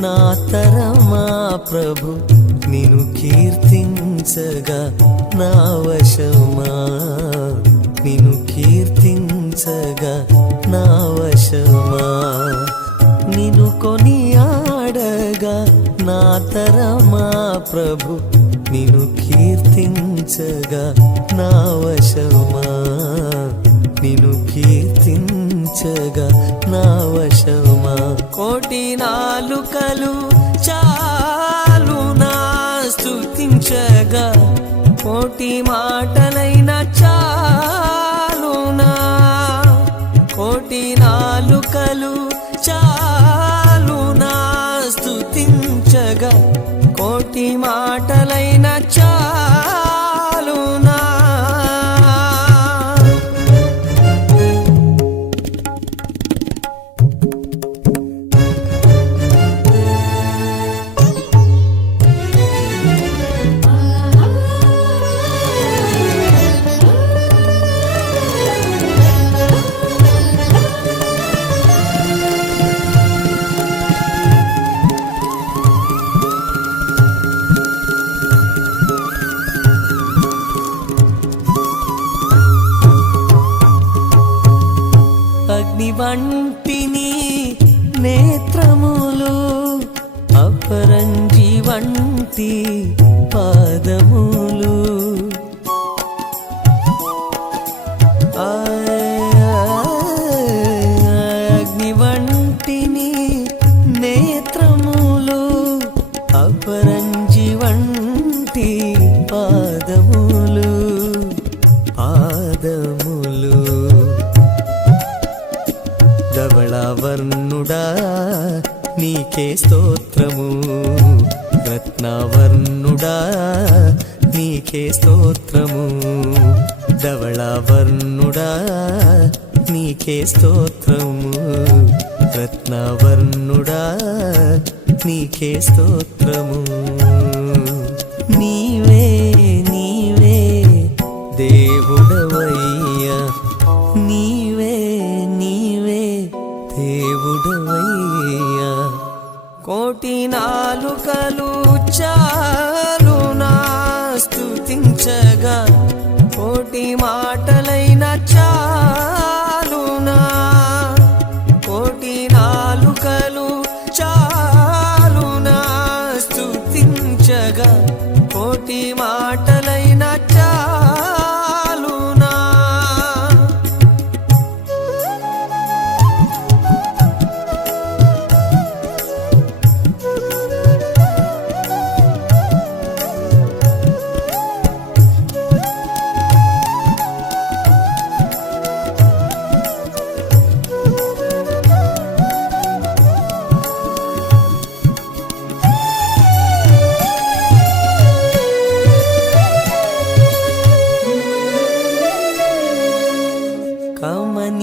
నా తరమా ప్రభు నిను కీర్తించగా నా వశమా? నిను కీర్తించగా నా వశమా? నిను ఆడగా నా తరమా ప్రభు నిను కీర్తించగా నా వశమా? నిను కీర్తించగా నా వశమా? కోటి నా నాలుకలు చాలు నా స్థుతించగా కోటి మాటలైన చాలునా. కోటి నాలుకలు చాలు నా స్థుతించగా కోటి మాటలైన చ వంటిని నేత్రములు అపరంజి వంటి పాదములు. అగ్ని వంటిని నేత్రములు అపరంజి వంటి నీకే స్తోత్రము. రత్నవర్ణుడా నీకే స్తోత్రము. ధవళవర్ణుడా నీకే స్తోత్రము. రత్నవర్ణుడా నీకే స్తోత్రము. నీవే నీవే దేవుడవయ్యా. నీవే కోటి మాటలైన చాలునా? కోటి నాలుకలు చాలునా? స్థుతించగా కోటి మాటలు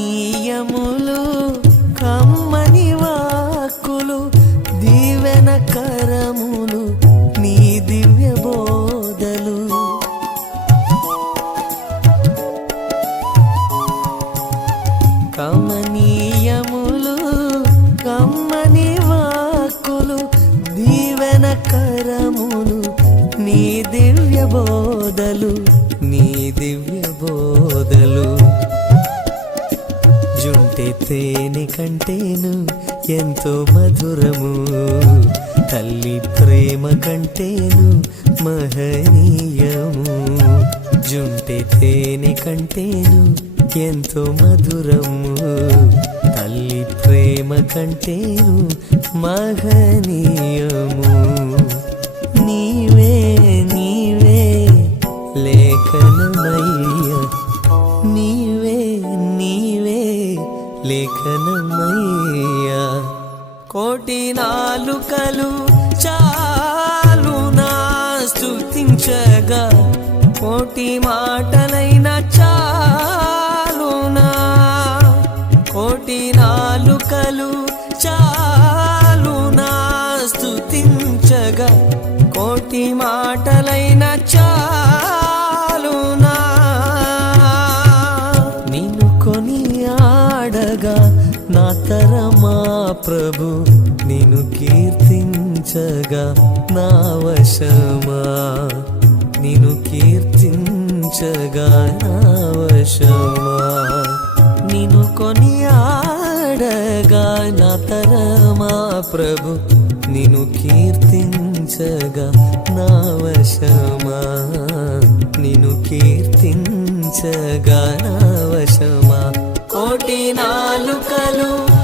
కమనీయములు కమ్మని వాక్కులు దీవెన కరములు నీ దివ్య బోధలు. కమనీయములు కమ్మని వాక్కులు దీవెన కరములు నీ దివ్య బోధలు నీ దివ్య బోధలు. జుంటె తేనె కంటేను ఎంతో మధురము. తల్లి ప్రేమ కంటేను మహనీయము. జుంటే తేనె కంటేను ఎంతో మధురము. తల్లి ప్రేమ కంటేను మహనీయము. లేఖనమయ్యా కోటి నాలుకలు చాలు నా స్థుతించగా కోటి మాటలైన ప్రభు నిన్ను కీర్తించగా నా వశమా. నిన్ను కీర్తించగా నా వశమా. నిన్ను కొని ఆడగా నా తరమా ప్రభు. నిన్ను కీర్తించగా నా వశమా. నిన్ను కీర్తించగా నా వశమా. కోటి నాలుకలు